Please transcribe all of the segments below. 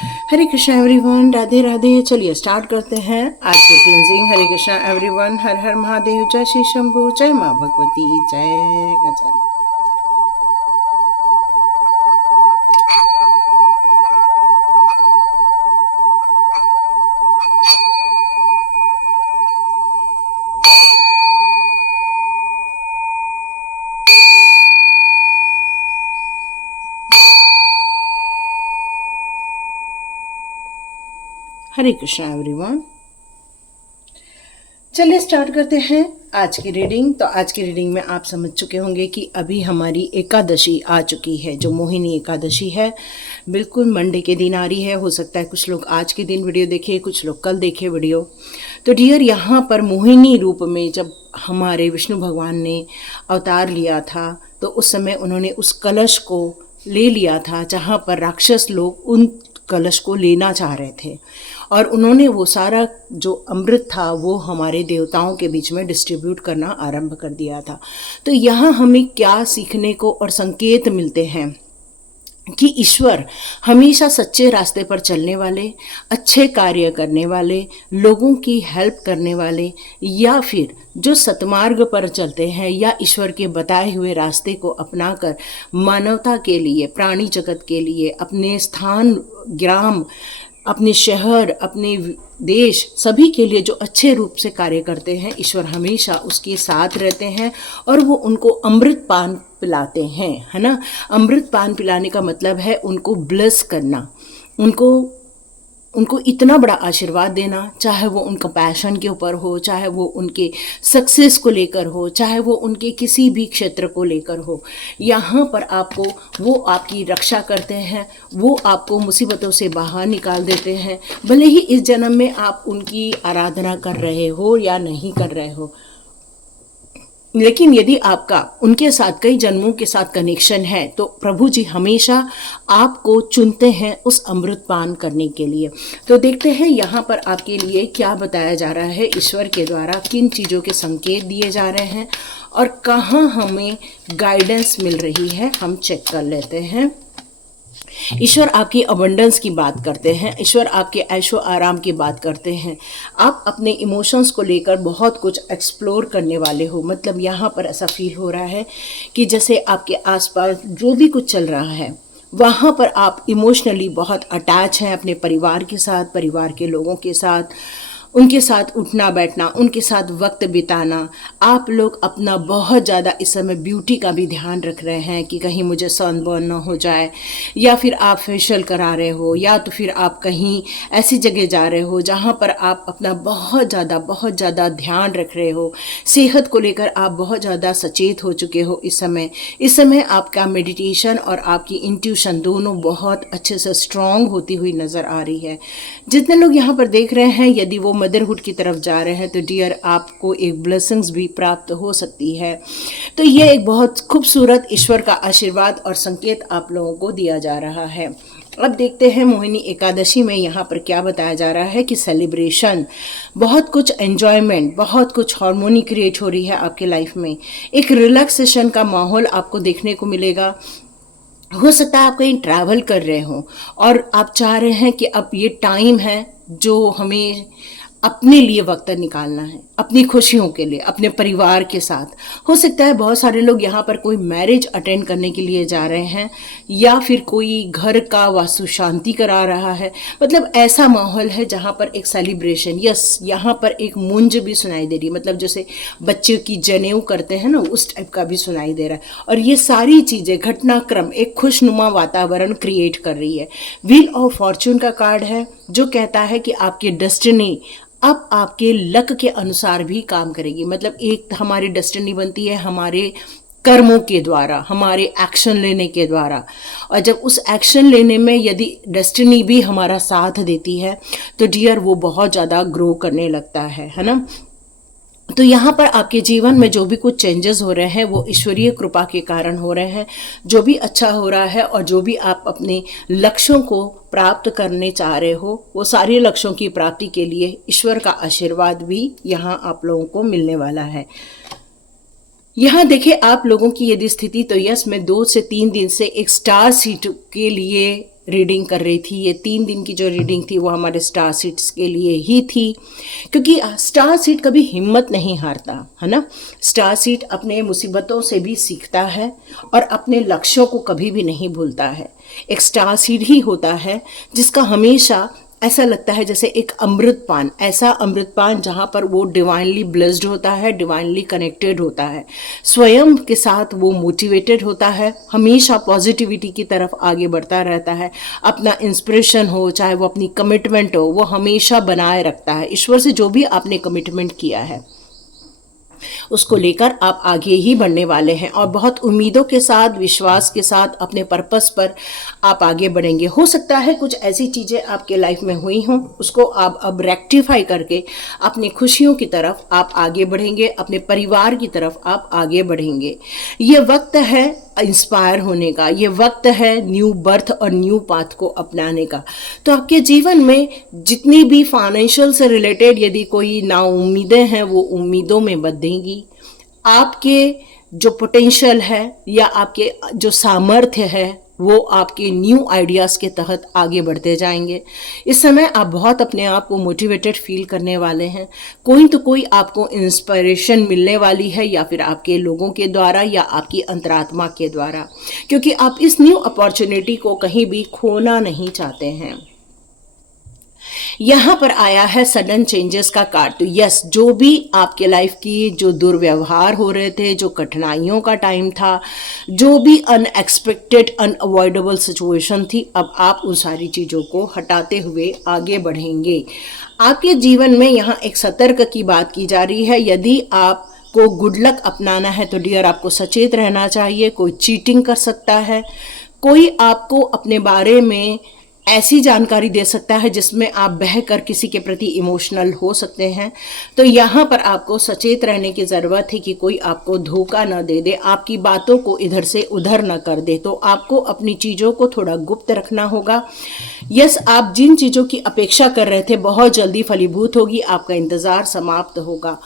हरे Krishna everyone, Radhe Radhe. चलिए start करते हैं आज के क्लिंजिंग। हरे कृष्णा एवरीवन, हर हर महादेव, जय श्री शंभू, जय माँ भगवती, जय गजा। हरे कृष्णा एवरीवन, चलिए स्टार्ट करते हैं आज की रीडिंग। तो आज की रीडिंग में आप समझ चुके होंगे कि अभी हमारी एकादशी आ चुकी है, जो मोहिनी एकादशी है। बिल्कुल मंडे के दिन आ रही है। हो सकता है कुछ लोग आज के दिन वीडियो देखे, कुछ लोग कल देखे वीडियो। तो डियर, यहाँ पर मोहिनी रूप में जब हमारे विष्णु भगवान ने अवतार लिया था, तो उस समय उन्होंने उस कलश को ले लिया था जहाँ पर राक्षस लोग उन कलश को लेना चाह रहे थे, और उन्होंने वो सारा जो अमृत था वो हमारे देवताओं के बीच में डिस्ट्रीब्यूट करना आरंभ कर दिया था। तो यहाँ हमें क्या सीखने को और संकेत मिलते हैं कि ईश्वर हमेशा सच्चे रास्ते पर चलने वाले, अच्छे कार्य करने वाले, लोगों की हेल्प करने वाले, या फिर जो सतमार्ग पर चलते हैं या ईश्वर के बताए हुए रास्ते को अपनाकर मानवता के लिए, प्राणी जगत के लिए, अपने स्थान, ग्राम, अपने शहर, अपने देश, सभी के लिए जो अच्छे रूप से कार्य करते हैं, ईश्वर हमेशा उसके साथ रहते हैं और वो उनको अमृत पान पिलाते हैं, है ना। अमृत पान पिलाने का मतलब है उनको ब्लेस करना, उनको इतना बड़ा आशीर्वाद देना, चाहे वो उनका पैशन के ऊपर हो, चाहे वो उनके सक्सेस को लेकर हो, चाहे वो उनके किसी भी क्षेत्र को लेकर हो। यहाँ पर आपको वो आपकी रक्षा करते हैं, वो आपको मुसीबतों से बाहर निकाल देते हैं, भले ही इस जन्म में आप उनकी आराधना कर रहे हो या नहीं कर रहे हो। लेकिन यदि आपका उनके साथ कई जन्मों के साथ कनेक्शन है, तो प्रभु जी हमेशा आपको चुनते हैं उस अमृत पान करने के लिए। तो देखते हैं यहाँ पर आपके लिए क्या बताया जा रहा है ईश्वर के द्वारा, किन चीज़ों के संकेत दिए जा रहे हैं और कहाँ हमें गाइडेंस मिल रही है, हम चेक कर लेते हैं। ईश्वर आपकी अबंडेंस की बात करते हैं, ईश्वर आपके ऐशो आराम की बात करते हैं। आप अपने इमोशंस को लेकर बहुत कुछ एक्सप्लोर करने वाले हो। मतलब यहाँ पर ऐसा फील हो रहा है कि जैसे आपके आसपास जो भी कुछ चल रहा है, वहाँ पर आप इमोशनली बहुत अटैच हैं अपने परिवार के साथ, परिवार के लोगों के साथ, उनके साथ उठना बैठना, उनके साथ वक्त बिताना। आप लोग अपना बहुत ज़्यादा इस समय ब्यूटी का भी ध्यान रख रहे हैं कि कहीं मुझे सनबर्न ना हो जाए, या फिर आप फेशियल करा रहे हो, या तो फिर आप कहीं ऐसी जगह जा रहे हो जहाँ पर आप अपना बहुत ज़्यादा ध्यान रख रहे हो। सेहत को लेकर आप बहुत ज़्यादा सचेत हो चुके हो। इस समय आपका मेडिटेशन और आपकी इंट्यूशन दोनों बहुत अच्छे से स्ट्रॉन्ग होती हुई नज़र आ रही है। जितने लोग यहाँ पर देख रहे हैं, यदि वो मदरहुड की तरफ जा रहे हैं, तो डियर आपको एक ब्लेसिंग्स भी प्राप्त हो सकती है। तो ये एक बहुत खूबसूरत ईश्वर का आशीर्वाद और संकेत आप लोगों को दिया जा रहा है। अब देखते हैं मोहिनी एकादशी में यहाँ पर क्या बताया जा रहा है कि सेलिब्रेशन, बहुत कुछ एंजॉयमेंट, बहुत कुछ हार्मोनी क्रिएट हो रही है आपके लाइफ में। एक रिलैक्सेशन का माहौल आपको देखने को मिलेगा। हो सकता है आप कहीं ट्रैवल कर रहे हो और आप चाह रहे हैं कि अब ये टाइम है जो हमें अपने लिए वक्त निकालना है, अपनी खुशियों के लिए, अपने परिवार के साथ। हो सकता है बहुत सारे लोग यहाँ पर कोई मैरिज अटेंड करने के लिए जा रहे हैं, या फिर कोई घर का वास्तु शांति करा रहा है। मतलब ऐसा माहौल है जहाँ पर एक सेलिब्रेशन, यस, यहाँ पर एक मूंज भी सुनाई दे रही है। मतलब जैसे बच्चे की जनेऊ करते हैं ना, उस टाइप का भी सुनाई दे रहा है। और ये सारी चीज़ें, घटनाक्रम एक खुशनुमा वातावरण क्रिएट कर रही है। व्हील ऑफ फॉर्चून का कार्ड है जो कहता है कि आपकी डेस्टिनी अब आपके लक के अनुसार भी काम करेगी। मतलब एक हमारी डेस्टिनी बनती है हमारे कर्मों के द्वारा, हमारे एक्शन लेने के द्वारा, और जब उस एक्शन लेने में यदि डेस्टिनी भी हमारा साथ देती है, तो डियर वो बहुत ज़्यादा ग्रो करने लगता है ना। तो यहाँ पर आपके जीवन में जो भी कुछ चेंजेस हो रहे हैं वो ईश्वरीय कृपा के कारण हो रहे हैं। जो भी अच्छा हो रहा है और जो भी आप अपने लक्ष्यों को प्राप्त करने चाह रहे हो, वो सारे लक्ष्यों की प्राप्ति के लिए ईश्वर का आशीर्वाद भी यहाँ आप लोगों को मिलने वाला है। यहाँ देखिए आप लोगों की यदि स्थिति, तो यस, मैं 2 से 3 दिन से एक स्टार सीट के लिए रीडिंग कर रही थी। ये 3 दिन की जो रीडिंग थी वो हमारे स्टार सीड्स के लिए ही थी, क्योंकि स्टार सीड कभी हिम्मत नहीं हारता, है ना। स्टार सीड अपने मुसीबतों से भी सीखता है और अपने लक्ष्यों को कभी भी नहीं भूलता है। एक स्टार सीड ही होता है जिसका हमेशा ऐसा लगता है जैसे एक अमृत पान, ऐसा अमृत पान जहाँ पर वो डिवाइनली ब्लेस्ड होता है, डिवाइनली कनेक्टेड होता है, स्वयं के साथ वो मोटिवेटेड होता है, हमेशा पॉजिटिविटी की तरफ आगे बढ़ता रहता है। अपना इंस्पिरेशन हो, चाहे वो अपनी कमिटमेंट हो, वो हमेशा बनाए रखता है। ईश्वर से जो भी आपने कमिटमेंट किया है उसको लेकर आप आगे ही बढ़ने वाले हैं और बहुत उम्मीदों के साथ, विश्वास के साथ अपने पर्पस पर आप आगे बढ़ेंगे। हो सकता है कुछ ऐसी चीज़ें आपके लाइफ में हुई हों, उसको आप अब रेक्टिफाई करके अपनी खुशियों की तरफ आप आगे बढ़ेंगे, अपने परिवार की तरफ आप आगे बढ़ेंगे। ये वक्त है इंस्पायर होने का, ये वक्त है न्यू बर्थ और न्यू पाथ को अपनाने का। तो आपके जीवन में जितनी भी फाइनेंशियल से रिलेटेड यदि कोई नाउम्मीदें हैं वो उम्मीदों में बदलेंगी। आपके जो पोटेंशियल है या आपके जो सामर्थ्य है वो आपके न्यू आइडियाज़ के तहत आगे बढ़ते जाएंगे। इस समय आप बहुत अपने आप को मोटिवेटेड फील करने वाले हैं। कोई तो कोई आपको इंस्पिरेशन मिलने वाली है, या फिर आपके लोगों के द्वारा या आपकी अंतरात्मा के द्वारा, क्योंकि आप इस न्यू अपॉर्चुनिटी को कहीं भी खोना नहीं चाहते हैं। यहाँ पर आया है सडन चेंजेस का कार्ड। तो यस, जो भी आपके लाइफ की जो दुर्व्यवहार हो रहे थे, जो कठिनाइयों का टाइम था, जो भी अनएक्सपेक्टेड अनअवॉइडेबल सिचुएशन थी, अब आप उन सारी चीज़ों को हटाते हुए आगे बढ़ेंगे। आपके जीवन में यहाँ एक सतर्क की बात की जा रही है। यदि आप को गुड लक अपनाना है तो डियर आपको सचेत रहना चाहिए। कोई चीटिंग कर सकता है, कोई आपको अपने बारे में ऐसी जानकारी दे सकता है जिसमें आप बहकर किसी के प्रति इमोशनल हो सकते हैं। तो यहाँ पर आपको सचेत रहने की ज़रूरत है कि कोई आपको धोखा न दे दे, आपकी बातों को इधर से उधर न कर दे। तो आपको अपनी चीज़ों को थोड़ा गुप्त रखना होगा। यस, आप जिन चीज़ों की अपेक्षा कर रहे थे बहुत जल्दी फलीभूत होगी, आपका इंतज़ार समाप्त होगा।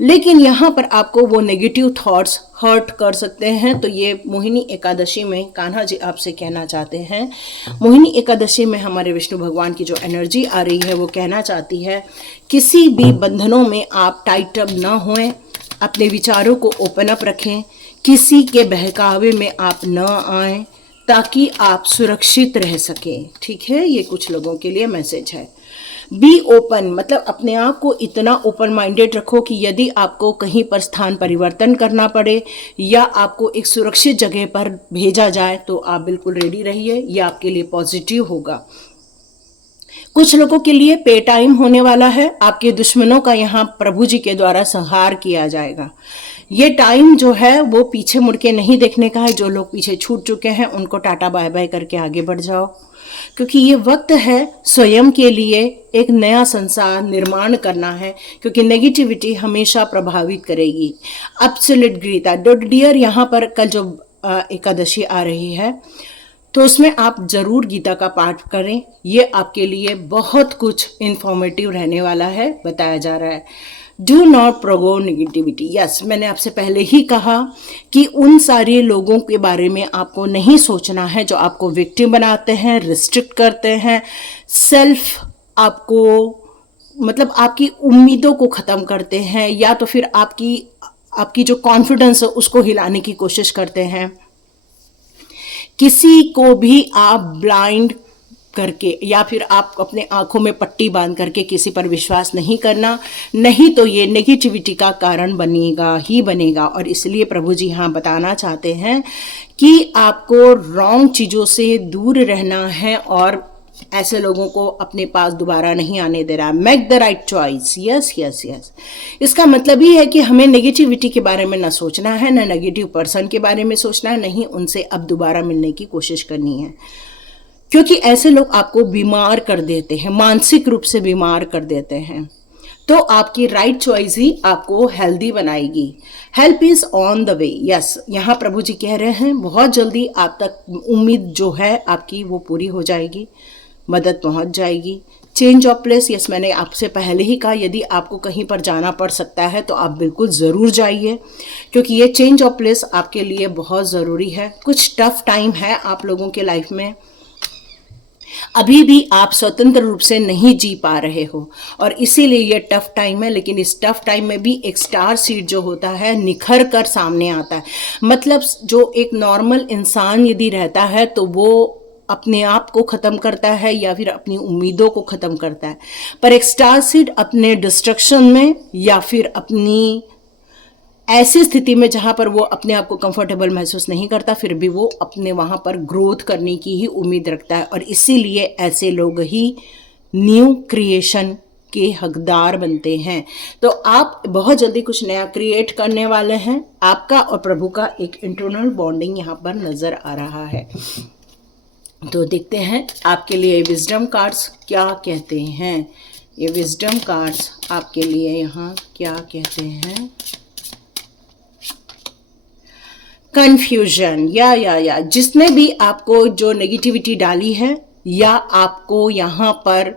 लेकिन यहाँ पर आपको वो नेगेटिव थॉट्स हर्ट कर सकते हैं। तो ये मोहिनी एकादशी में कान्हा जी आपसे कहना चाहते हैं, मोहिनी एकादशी में हमारे विष्णु भगवान की जो एनर्जी आ रही है वो कहना चाहती है किसी भी बंधनों में आप टाइट अप ना होएं, अपने विचारों को ओपन अप रखें, किसी के बहकावे में आप न आएं ताकि आप सुरक्षित रह सकें। ठीक है, ये कुछ लोगों के लिए मैसेज है। बी ओपन, मतलब अपने आप को इतना ओपन माइंडेड रखो कि यदि आपको कहीं पर स्थान परिवर्तन करना पड़े या आपको एक सुरक्षित जगह पर भेजा जाए तो आप बिल्कुल रेडी रहिए। ये आपके लिए पॉजिटिव होगा। कुछ लोगों के लिए पे टाइम होने वाला है। आपके दुश्मनों का यहाँ प्रभु जी के द्वारा संहार किया जाएगा। ये टाइम जो है वो पीछे मुड़ के नहीं देखने का है। जो लोग पीछे छूट चुके हैं उनको टाटा बाय बाय करके आगे बढ़ जाओ, क्योंकि ये वक्त है स्वयं के लिए एक नया संसार निर्माण करना है, क्योंकि नेगेटिविटी हमेशा प्रभावित करेगी। एब्सोल्यूट गीता डियर, यहाँ पर कल जो एकादशी आ रही है तो उसमें आप ज़रूर गीता का पाठ करें। ये आपके लिए बहुत कुछ इन्फॉर्मेटिव रहने वाला है, बताया जा रहा है। Do not Progo negativity. Yes, मैंने आपसे पहले ही कहा कि उन सारे लोगों के बारे में आपको नहीं सोचना है जो आपको विक्टिम बनाते हैं, रिस्ट्रिक्ट करते हैं, सेल्फ आपको मतलब आपकी उम्मीदों को ख़त्म करते हैं, या तो फिर आपकी जो कॉन्फिडेंस है उसको हिलाने की कोशिश करते हैं। किसी को भी आप ब्लाइंड करके या फिर आप अपने आंखों में पट्टी बांध करके किसी पर विश्वास नहीं करना, नहीं तो ये नेगेटिविटी का कारण बनेगा ही बनेगा। और इसलिए प्रभु जी यहाँ बताना चाहते हैं कि आपको रॉन्ग चीज़ों से दूर रहना है और ऐसे लोगों को अपने पास दोबारा नहीं आने दे रहा। Make the right choice. Yes yes yes, इसका मतलब ही है कि हमें नेगेटिविटी के बारे में ना सोचना है, ना नेगेटिव पर्सन के बारे में सोचना है, नहीं उनसे अब दोबारा मिलने की कोशिश करनी है, क्योंकि ऐसे लोग आपको बीमार कर देते हैं, मानसिक रूप से बीमार कर देते हैं। तो आपकी राइट चॉइस ही आपको हेल्दी बनाएगी। Help is on the way. Yes, यहाँ प्रभु जी कह रहे हैं बहुत जल्दी आप तक उम्मीद जो है आपकी वो पूरी हो जाएगी, मदद पहुँच जाएगी। चेंज ऑफ प्लेस, यस मैंने आपसे पहले ही कहा यदि आपको कहीं पर जाना पड़ सकता है तो आप बिल्कुल ज़रूर जाइए, क्योंकि ये चेंज ऑफ प्लेस आपके लिए बहुत ज़रूरी है। कुछ टफ टाइम है आप लोगों के लाइफ में, अभी भी आप स्वतंत्र रूप से नहीं जी पा रहे हो और इसीलिए ये टफ टाइम है। लेकिन इस टफ टाइम में भी एक स्टार सीड जो होता है निखर कर सामने आता है। मतलब जो एक नॉर्मल इंसान यदि रहता है तो वो अपने आप को ख़त्म करता है या फिर अपनी उम्मीदों को ख़त्म करता है, पर एक स्टार सीड अपने डिस्ट्रक्शन में या फिर अपनी ऐसी स्थिति में जहाँ पर वो अपने आप को कंफर्टेबल महसूस नहीं करता, फिर भी वो अपने वहाँ पर ग्रोथ करने की ही उम्मीद रखता है और इसीलिए ऐसे लोग ही न्यू क्रिएशन के हकदार बनते हैं। तो आप बहुत जल्दी कुछ नया क्रिएट करने वाले हैं। आपका और प्रभु का एक इंटरनल बॉन्डिंग यहाँ पर नज़र आ रहा है। तो देखते हैं आपके लिए विजडम कार्ड्स क्या कहते हैं। ये विजडम कार्ड्स आपके लिए यहाँ क्या कहते हैं। कंफ्यूजन या जिसने भी आपको जो नेगेटिविटी डाली है या आपको यहाँ पर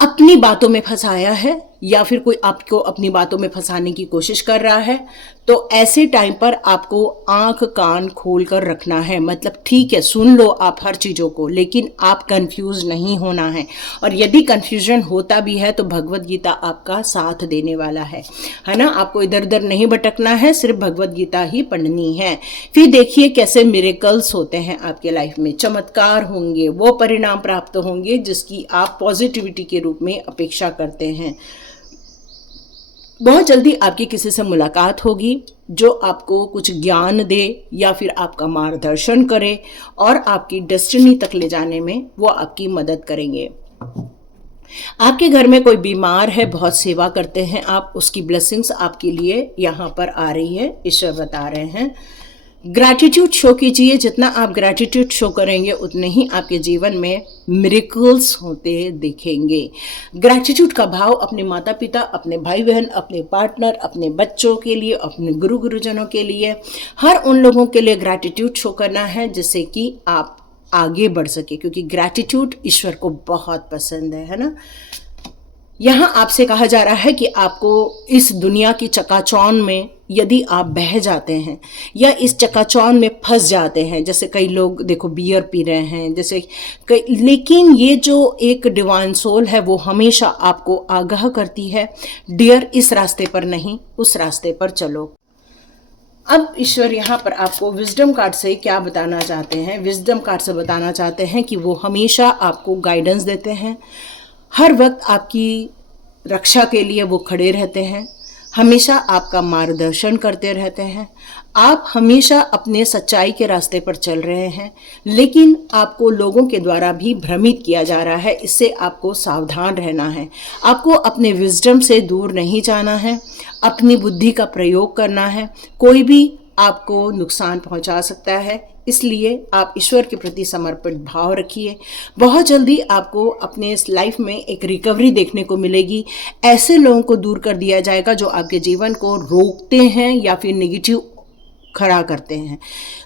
अपनी बातों में फंसाया है या फिर कोई आपको अपनी बातों में फंसाने की कोशिश कर रहा है, तो ऐसे टाइम पर आपको आंख कान खोल कर रखना है। मतलब ठीक है, सुन लो आप हर चीज़ों को, लेकिन आप कंफ्यूज नहीं होना है। और यदि कंफ्यूजन होता भी है तो भगवत गीता आपका साथ देने वाला है ना। आपको इधर उधर नहीं भटकना है, सिर्फ भगवत गीता ही पढ़नी है। फिर देखिए कैसे मिरेकल्स होते हैं आपके लाइफ में, चमत्कार होंगे, वो परिणाम प्राप्त होंगे जिसकी आप पॉजिटिविटी के रूप में अपेक्षा करते हैं। बहुत जल्दी आपकी किसी से मुलाकात होगी जो आपको कुछ ज्ञान दे या फिर आपका मार्गदर्शन करे और आपकी डेस्टिनी तक ले जाने में वो आपकी मदद करेंगे। आपके घर में कोई बीमार है, बहुत सेवा करते हैं आप, उसकी ब्लेसिंग्स आपके लिए यहाँ पर आ रही है, ईश्वर बता रहे हैं। ग्रैटिट्यूड शो कीजिए, जितना आप ग्रैटिट्यूड शो करेंगे उतने ही आपके जीवन में मिरेकल्स होते दिखेंगे। ग्रैटिट्यूड का भाव अपने माता पिता, अपने भाई बहन, अपने पार्टनर, अपने बच्चों के लिए, अपने गुरुजनों के लिए, हर उन लोगों के लिए ग्रैटिट्यूड शो करना है जिससे कि आप आगे बढ़ सके, क्योंकि ग्रैटिट्यूड ईश्वर को बहुत पसंद है ना। यहाँ आपसे कहा जा रहा है कि आपको इस दुनिया की चकाचौंध में यदि आप बह जाते हैं या इस चकाचौंध में फंस जाते हैं, जैसे कई लोग देखो बियर पी रहे हैं, जैसे कई, लेकिन ये जो एक डिवाइन सोल है वो हमेशा आपको आगाह करती है, डियर इस रास्ते पर नहीं, उस रास्ते पर चलो। अब ईश्वर यहाँ पर आपको विजडम कार्ड से क्या बताना चाहते हैं। विजडम कार्ड से बताना चाहते हैं कि वो हमेशा आपको गाइडेंस देते हैं, हर वक्त आपकी रक्षा के लिए वो खड़े रहते हैं, हमेशा आपका मार्गदर्शन करते रहते हैं। आप हमेशा अपने सच्चाई के रास्ते पर चल रहे हैं, लेकिन आपको लोगों के द्वारा भी भ्रमित किया जा रहा है, इससे आपको सावधान रहना है। आपको अपने विजडम से दूर नहीं जाना है, अपनी बुद्धि का प्रयोग करना है। कोई भी आपको नुकसान पहुंचा सकता है, इसलिए आप ईश्वर के प्रति समर्पित भाव रखिए। बहुत जल्दी आपको अपने इस लाइफ में एक रिकवरी देखने को मिलेगी। ऐसे लोगों को दूर कर दिया जाएगा जो आपके जीवन को रोकते हैं या फिर नेगेटिव खड़ा करते हैं।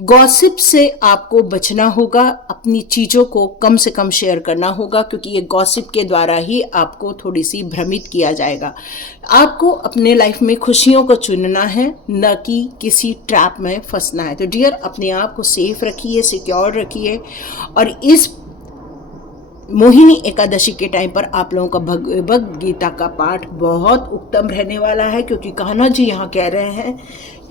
गॉसिप से आपको बचना होगा, अपनी चीज़ों को कम से कम शेयर करना होगा, क्योंकि ये गॉसिप के द्वारा ही आपको थोड़ी सी भ्रमित किया जाएगा। आपको अपने लाइफ में खुशियों को चुनना है, न कि किसी ट्रैप में फंसना है। तो डियर, अपने आप को सेफ रखिए, सिक्योर रखिए। और इस मोहिनी एकादशी के टाइम पर आप लोगों का भगवद गीता का पाठ बहुत उत्तम रहने वाला है, क्योंकि कान्हा जी यहाँ कह रहे हैं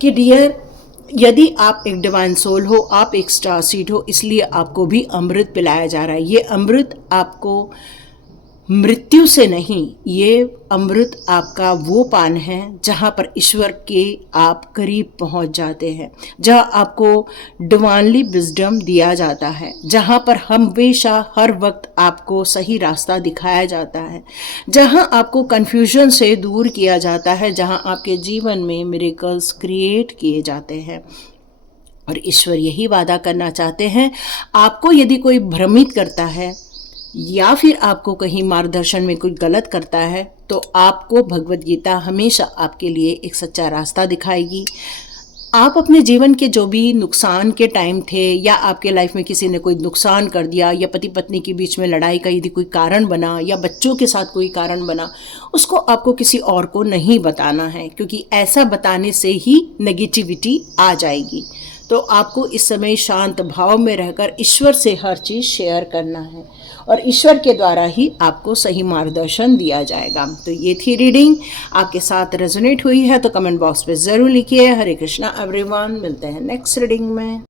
कि डियर, यदि आप एक डिवाइन सोल हो, आप एक स्टार सीड हो, इसलिए आपको भी अमृत पिलाया जा रहा है। ये अमृत आपको मृत्यु से नहीं, ये अमृत आपका वो पान है जहाँ पर ईश्वर के आप करीब पहुँच जाते हैं, जहाँ आपको डिवाइनली विजडम दिया जाता है, जहाँ पर हमेशा हर वक्त आपको सही रास्ता दिखाया जाता है, जहाँ आपको कन्फ्यूजन से दूर किया जाता है, जहाँ आपके जीवन में मिरेकल्स क्रिएट किए जाते हैं। और ईश्वर यही वादा करना चाहते हैं, आपको यदि कोई भ्रमित करता है या फिर आपको कहीं मार्गदर्शन में कोई गलत करता है, तो आपको भगवद गीता हमेशा आपके लिए एक सच्चा रास्ता दिखाएगी। आप अपने जीवन के जो भी नुकसान के टाइम थे, या आपके लाइफ में किसी ने कोई नुकसान कर दिया, या पति पत्नी के बीच में लड़ाई का यदि कोई कारण बना, या बच्चों के साथ कोई कारण बना, उसको आपको किसी और को नहीं बताना है, क्योंकि ऐसा बताने से ही नेगेटिविटी आ जाएगी। तो आपको इस समय शांत भाव में रहकर ईश्वर से हर चीज़ शेयर करना है और ईश्वर के द्वारा ही आपको सही मार्गदर्शन दिया जाएगा। तो ये थी रीडिंग, आपके साथ रेजोनेट हुई है तो कमेंट बॉक्स पे ज़रूर लिखिए। हरे कृष्णा एवरीवन, मिलते हैं नेक्स्ट रीडिंग में।